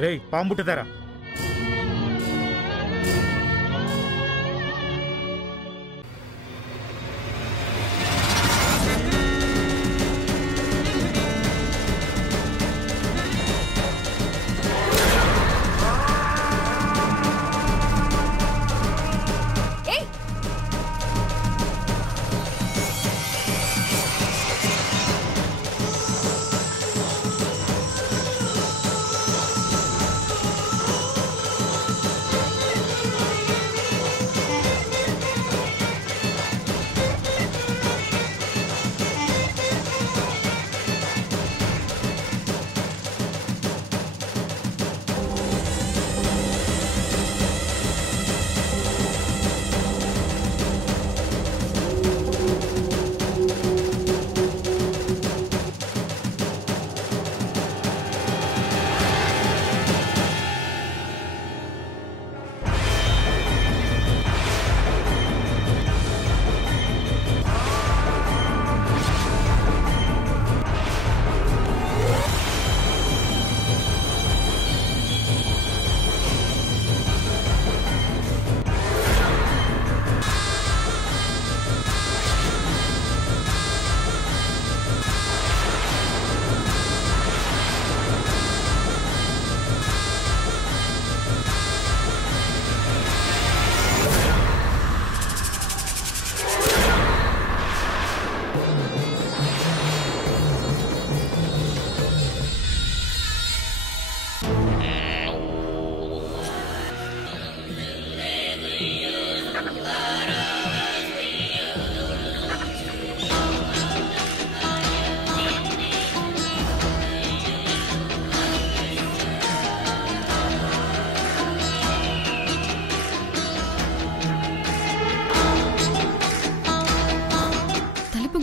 రేయ్ పాంబుట్టుతారా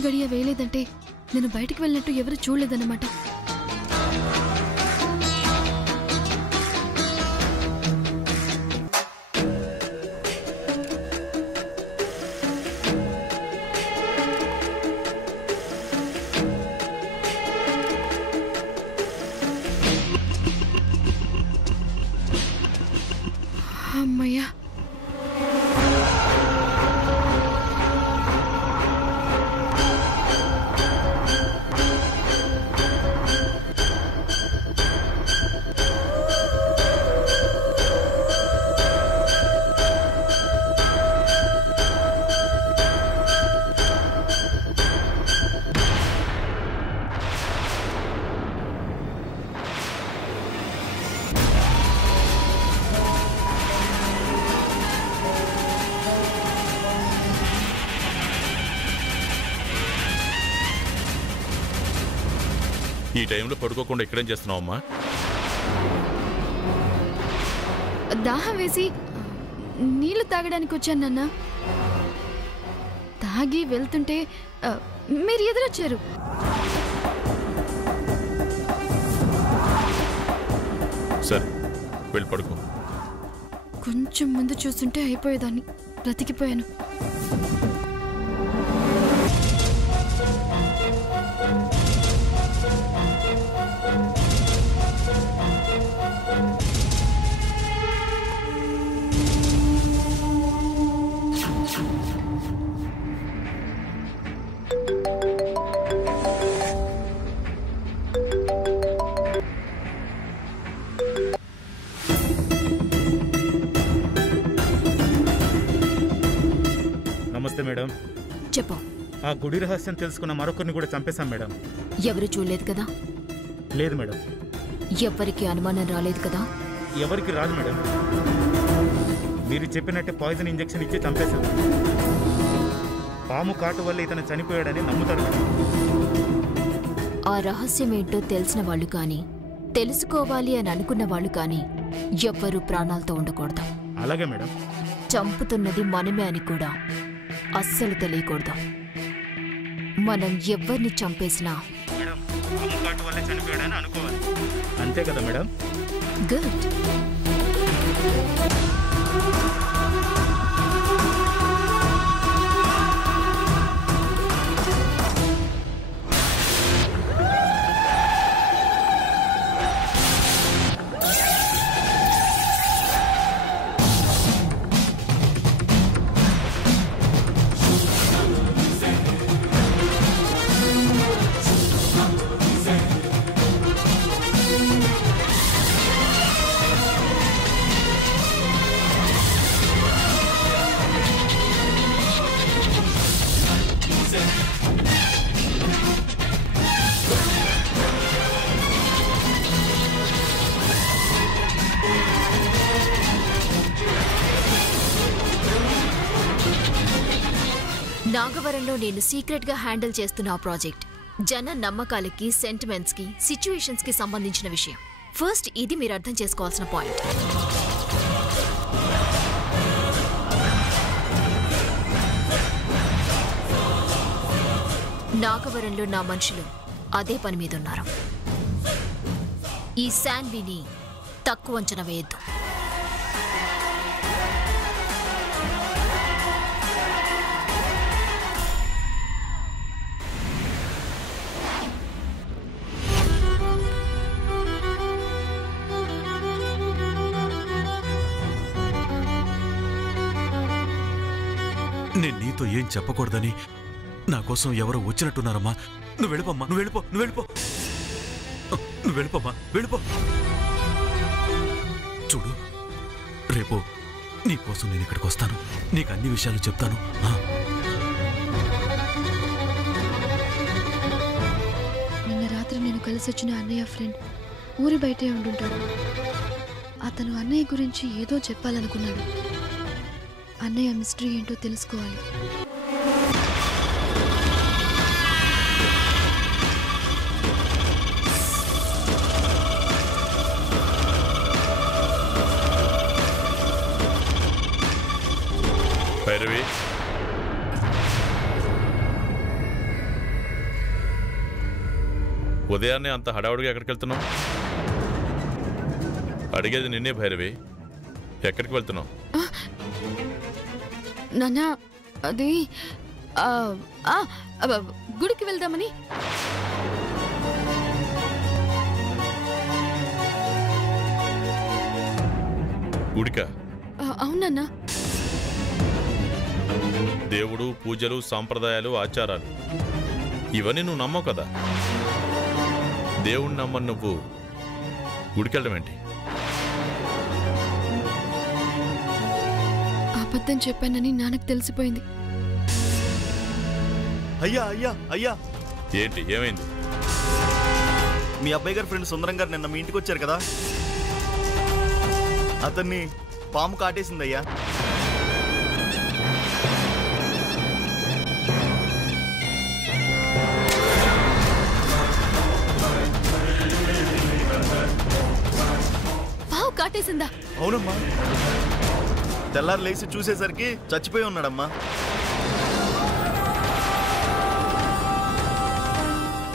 గడియ వేయలేదంటే నేను బయటికి వెళ్ళినట్టు ఎవరు చూడలేదన్నమాట. అమ్మయ్యా, ఈ టైంలో పడుకోకుండా ఇక్కడేం చేస్తున్నావమ్మా? దాహం వేసి నీళ్లు తాగడానికి వచ్చాను నాన్న. తాగి వెళ్తుంటే మీరు ఎదురొచ్చారు. సరే వెళ్ళి పడుకో. కొంచెం ముందు చూస్తుంటే అయిపోయేదాన్ని. బ్రతికిపోయాను. నమస్తే మేడం. చెప్పు. ఆ గుడి రహస్యం తెలుసుకున్న మరొకరిని కూడా చంపేశాం మేడం. ఎవరు చూడలేదు కదా? లేదు మేడం. ఎవరికి అనుమానం రాలేదు కదా? ఎవరికి రాదు మేడం. మీరు చెప్పినట్టే పాయిజన్ ఇంజెక్షన్ ఇచ్చి చంపేశాం. పాము కాటు వల్ల ఇతను చనిపోయాడని నమ్ముతారు మేడం. ఆ రహస్యం ఏంటో తెలిసిన వాళ్ళు కానీ, తెలుసుకోవాలి అని అనుకున్న వాళ్ళు కానీ ఎవ్వరూ ప్రాణాలతో ఉండకూడదు. అలాగే మేడం. చంపుతున్నది మనమే అని కూడా అస్సలు తెలియకూడదు. మనం ఎవరిని చంపేసినా చనిపోయాడని అనుకోవాలి. అంతే కదా మేడం? గుడ్. నాగవరంలో నేను సీక్రెట్గా హ్యాండిల్ చేస్తున్న ఆ ప్రాజెక్ట్ జన నమ్మకాలకి, సెంటిమెంట్స్కి, సిచ్యువేషన్స్కి సంబంధించిన విషయం. ఫస్ట్ ఇది మీరు అర్థం చేసుకోవాల్సిన పాయింట్. నాగవరంలో నా మనుషులు అదే పని మీద ఉన్నారు. ఈ శాన్విని తక్కువ అంచనా వేయద్దు. నేను నీతో ఏం చెప్పకూడదని నా కోసం ఎవరో వచ్చినట్టున్నారమ్మా. నువ్వు వెళ్ళిపోమ్మా, నువ్వు వెళ్ళిపో, నువ్వు వెళ్ళిపో, నువ్వు వెళ్ళిపోమ్మా, వెళ్ళిపో. చూడు, రేపు నీకోసం నేను ఇక్కడికి వస్తాను, నీకు అన్ని విషయాలు చెప్తాను. నిన్న రాత్రి నేను కలిసి వచ్చిన అన్నయ్య ఫ్రెండ్ ఊరి బయటే ఉండుంటాడు. అతను అన్నయ్య గురించి ఏదో చెప్పాలనుకున్నాడు. అన్నయ్య మిస్టరీ ఏంటో తెలుసుకోవాలి. భైరవి, ఉదయాన్నే అంత హడావుడిగా ఎక్కడికి వెళ్తున్నావు? అడిగేది నిన్నే భైరవి, ఎక్కడికి వెళ్తున్నావు? నాన్న, అది గుడికి వెళ్దామని. గుడికా? అవునన్నా. దేవుడు, పూజలు, సాంప్రదాయాలు, ఆచారాలు ఇవన్నీ నువ్వు నమ్మవు కదా. దేవుణ్ణి నమ్మని నువ్వు గుడికెళ్ళడం ఏంటి? అబద్ధం చెప్పానని నాన్నకు తెలిసిపోయింది. అయ్యా అయ్యా అయ్యా, ఏంటి, ఏమైంది? మీ అబ్బాయి గారి ఫ్రెండ్ సుందరం గారు నిన్న మీ ఇంటికి వచ్చారు కదా, అతన్ని పాము కాటేసిందయ్యా. పావు కాటేసిందా? అవునమ్మా, తెల్లారు లేచి చూసేసరికి చచ్చిపోయి ఉన్నాడమ్మా.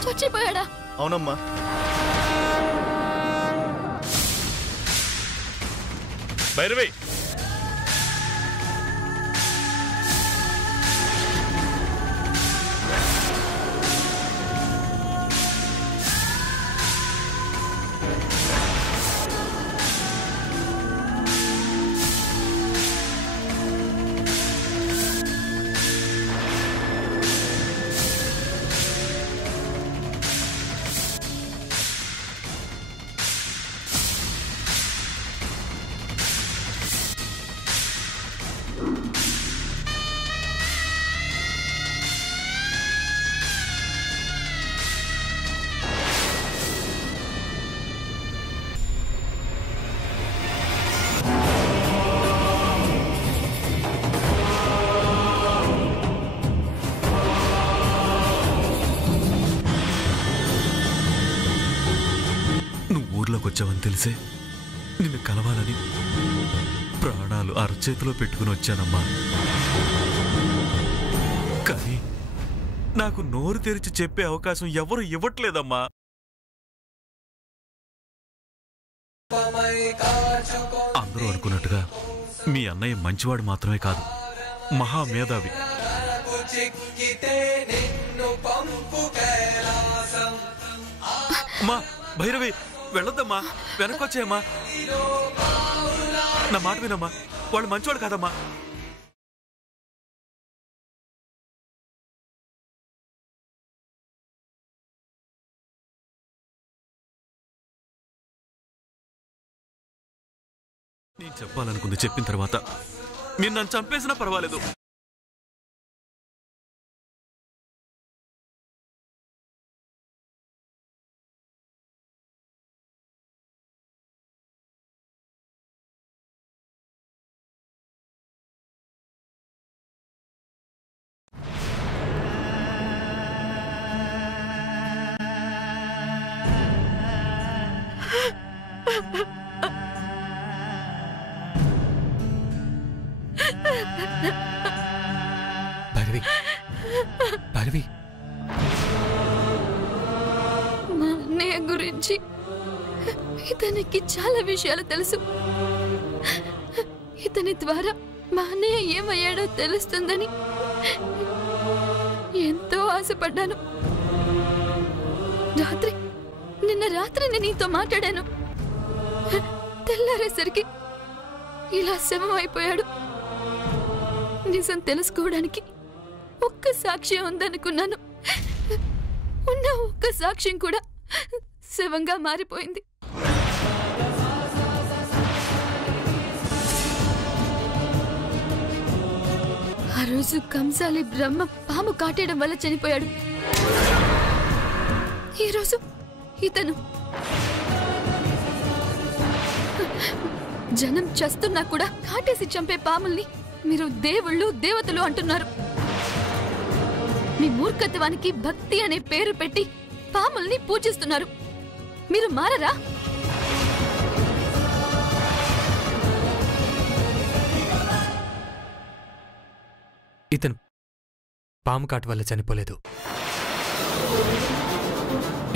చచ్చిపోయాడా? అవునమ్మా. భైరవి, వచ్చావని తెలిసే నిన్ను కలవాలని ప్రాణాలు అరచేతిలో పెట్టుకుని వచ్చానమ్మా. కానీ నాకు నోరు తెరిచి చెప్పే అవకాశం ఎవరు ఇవ్వట్లేదమ్మా. అందరూ అనుకున్నట్టుగా మీ అన్నయ్య మంచివాడు మాత్రమే కాదు, మహామేధావి. మా భైరవి, వెళ్ళొద్దమ్మా, వెనక్కొచ్చాయమ్మా. నా మాట వినమ్మా, వాళ్ళు మంచివాడు కాదమ్మా. నేను చెప్పాలనుకుంది చెప్పిన తర్వాత మీరు నన్ను చంపేసినా పర్వాలేదు. భైరవి భైరవి మా అన్నయ్య గురించి ఇతనికి చాలా విషయాలు తెలుసు. ఇతని ద్వారా మా అన్నయ్య ఏమయ్యాడో తెలుస్తుందని ఎంతో ఆశపడ్డాను. నిన్న రాత్రి నేను నీతో మాట్లాడాను. తెల్లారేసరికి ఇలా శవం అయిపోయాడు. నిజం తెలుసుకోవడానికి ఒక్క సాక్ష్యం ఉందనుకున్నాను. ఉన్న ఒక్క సాక్ష్యం కూడా శవంగా మారిపోయింది. ఆ రోజు కంసాలి బ్రహ్మ పాము కాటేయడం వల్ల చనిపోయాడు. ఈరోజు ఇతను జనం చస్తున్నా కూడా కాటేసి చంపే పాముల్ని మీరు దేవుళ్ళు దేవతలు అంటున్నారు. మీ మూర్ఖత్వానికి భక్తి అనే పేరు పెట్టి పాముల్ని పూజిస్తున్నారు. మీరు మారరా? ఇతను పాము కాటు వల్ల చనిపోలేదు.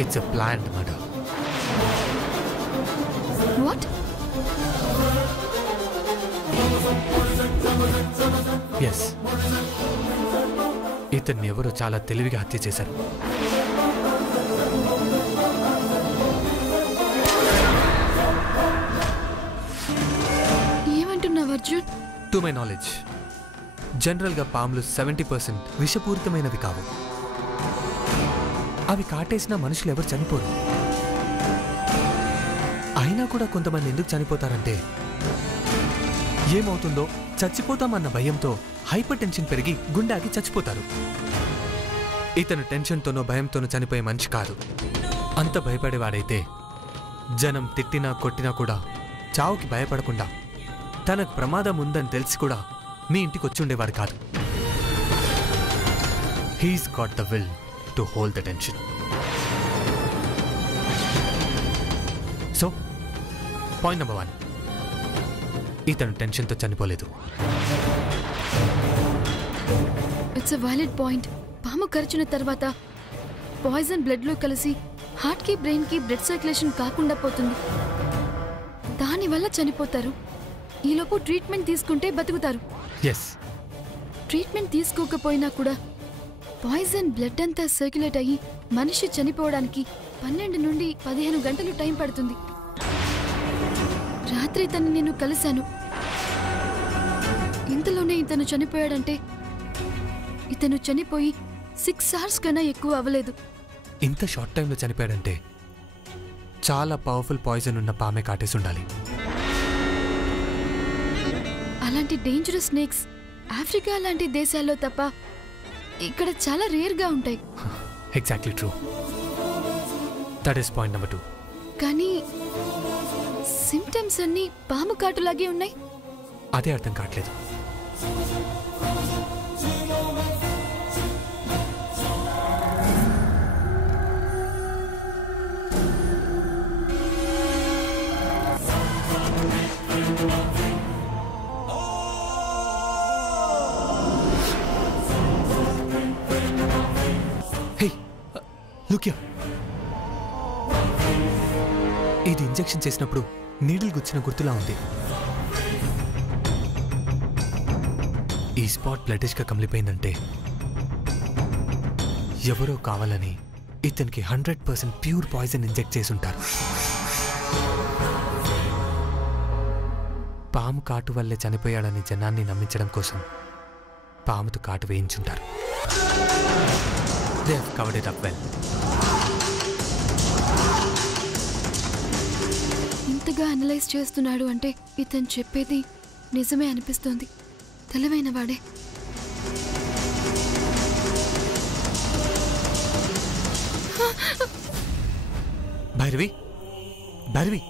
It's a planned murder. What? Yes, ఇతన్ని ఎవరో చాలా తెలివిగా హత్య చేశారు. ఏమంటున్నావు అర్జున్? టు మై నాలెడ్జ్ జనరల్గా పాములు 70% విషపూరితమైనవి కావు. అవి కాటేసిన మనుషులు ఎవరు చనిపోరు. అయినా కూడా కొంతమంది ఎందుకు చనిపోతారంటే ఏమవుతుందో చచ్చిపోతామన్న భయంతో హైపర్ టెన్షన్ పెరిగి గుండెకి చచ్చిపోతారు. ఇతను టెన్షన్తోనో భయంతోనో చనిపోయే మనిషి కాదు. అంత భయపడేవాడైతే జనం తిట్టినా కొట్టినా కూడా చావుకి భయపడకుండా తనకు ప్రమాదం ఉందని తెలిసి కూడా మీ ఇంటికి వచ్చి ఉండేవాడు కాదు. He's got the will to hold the tension. So point number 1, ఇతను టెన్షన్తో చనిపోలేదు. It's a valid point. పాము కరిచిన తర్వాత పాయిజన్ బ్లడ్లో కలిసి హార్ట్కి బ్రెయిన్కి బ్లడ్ సర్క్యులేషన్ కాకుండా పోతుంది. దానివల్ల చనిపోతారు. ఈలోపు ట్రీట్మెంట్ తీసుకుంటే బతుకుతారు. ఎస్, ట్రీట్మెంట్ తీసుకోకపోయినా కూడా పాయిజన్ బ్లడ్ అంతా సర్క్యులేట్ అయ్యి మనిషి చనిపోవడానికి 12 నుండి 15 గంటలు టైం పడుతుంది. రాత్రి తను నేను కలిశాను. ఇంతలోనే ఇతను చనిపోయాడంటే ఇతను చనిపోయి 6 hours కన్నా ఎక్కువ అవ్వలేదు. ఇంత షార్ట్ టైంలో చనిపోయాడంటే చాలా పవర్ఫుల్ పాయిజన్ ఉన్న పామే కాటేసి ఉండాలి. అలాంటి డేంజరస్ స్నేక్స్ ఆఫ్రికా లాంటి దేశాల్లో తప్ప ఇక్కడ చాలా రేర్గా ఉంటాయి. Exactly true. That is point number 2. కానీ సిమ్టమ్స్ అన్నీ పాము కాటులాగే ఉన్నాయి. అదే అర్థం కావట్లేదు. Look here. ఇది ఇంజెక్షన్ చేసినప్పుడు నీడిల్ గుచ్చిన గుర్తులా ఉంది. ఈ స్పాట్ బ్లడిష్గా కమిలిపోయిందంటే ఎవరో కావాలని ఇతనికి 100% ప్యూర్ పాయిజన్ ఇంజెక్ట్ చేసి ఉంటారు. పాము కాటు వల్లే చనిపోయాడని జనాన్ని నమ్మించడం కోసం పాముతో కాటు వేయించుంటారు. They have covered it up well. ఇంతగా అనలైజ్ చేస్తున్నాడు అంటే ఇతను చెప్పేది నిజమే అనిపిస్తోంది. తెలివైన వాడే. భైరవి భైరవి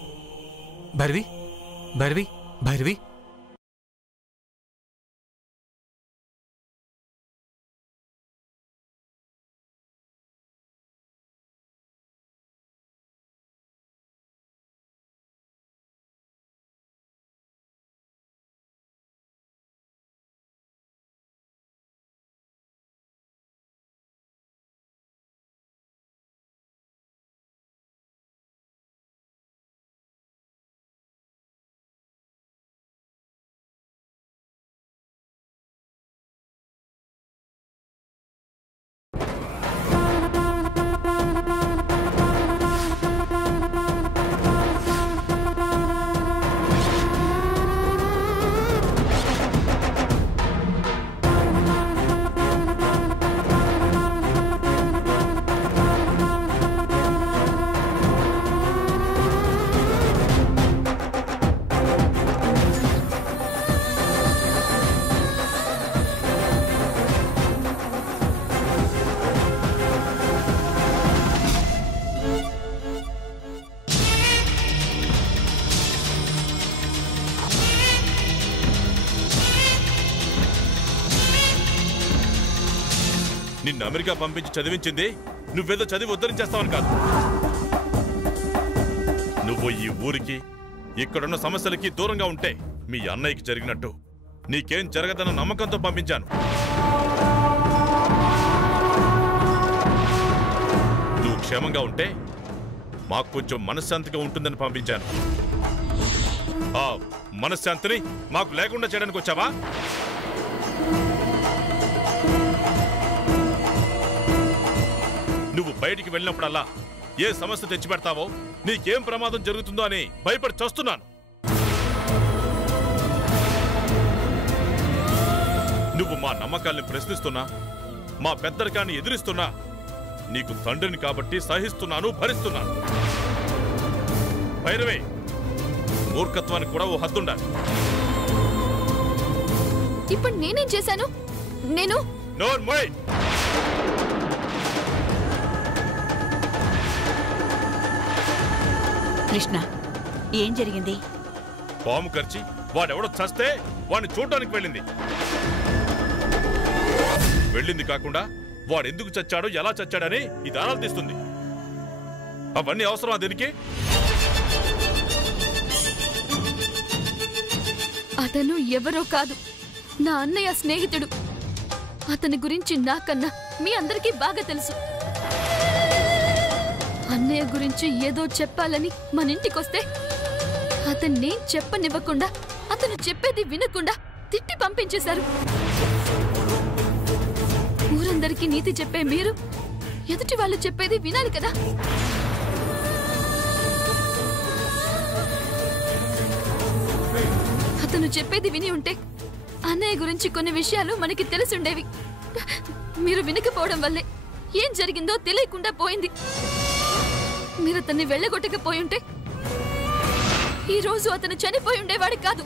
భైరవి భైరవి భైరవి నిన్ను అమెరికా పంపించి చదివించింది నువ్వేదో చదివి ఉద్ధరించేస్తావని కాదు. నువ్వు ఈ ఊరికి ఇక్కడున్న సమస్యలకి దూరంగా ఉంటే మీ అన్నయ్యకి జరిగినట్టు నీకేం జరగదన్న నమ్మకంతో పంపించాను. నువ్వు క్షేమంగా ఉంటే మాకు కొంచెం మనశ్శాంతిగా ఉంటుందని పంపించాను. ఆ మనశ్శాంతిని మాకు లేకుండా చేయడానికి వచ్చావా? నువ్వు బయటికి వెళ్ళినప్పుడల్లా ఏ సమస్య తెచ్చిపెడతావో, నీకేం ప్రమాదం జరుగుతుందో అని భయపడి చస్తున్నాను. నువ్వు మా నమ్మకాల్ని ప్రశ్నిస్తున్నా, మా పెద్దరికాన్ని ఎదిరిస్తున్నా నీకు తండ్రిని కాబట్టి సహిస్తున్నాను, భరిస్తున్నాను. భైరవే, మూర్ఖత్వానికి కూడా ఓ హద్దుండాలి. ఇప్పుడు నేనేం చేశాను? నేను నోర్మోయ్! కృష్ణ, ఏం జరిగింది? పాము ఖర్చి వాడెవడో చస్తే వాడిని చూడడానికి వెళ్ళింది కాకుండా వాడెందుకు చచ్చాడో, ఎలా చచ్చాడని ఇది ఆరాలు తీస్తుంది. అవన్నీ అవసరం దీనికి? అతను ఎవరో కాదు, నా అన్నయ్య స్నేహితుడు. అతని గురించి నాకన్నా మీ అందరికీ బాగా తెలుసు. అన్నయ్య గురించి ఏదో చెప్పాలని మన ఇంటికొస్తే అతన్నేం చెప్పనివ్వకుండా, అతను చెప్పేది వినకుండా తిట్టి పంపించేశారు. ఊరందరికీ నీతి చెప్పే మీరు ఎదుటి వాళ్ళు చెప్పేది వినాలి కదా. అతను చెప్పేది విని ఉంటే అన్నయ్య గురించి కొన్ని విషయాలు మనకి తెలిసుండేవి. మీరు వినకపోవడం వల్లే ఏం జరిగిందో తెలియకుండా పోయింది. మీరు అతన్ని వెళ్ళగొట్టకపోయి ఉంటే ఈ రోజు అతను చనిపోయి ఉండేవాడు కాదు.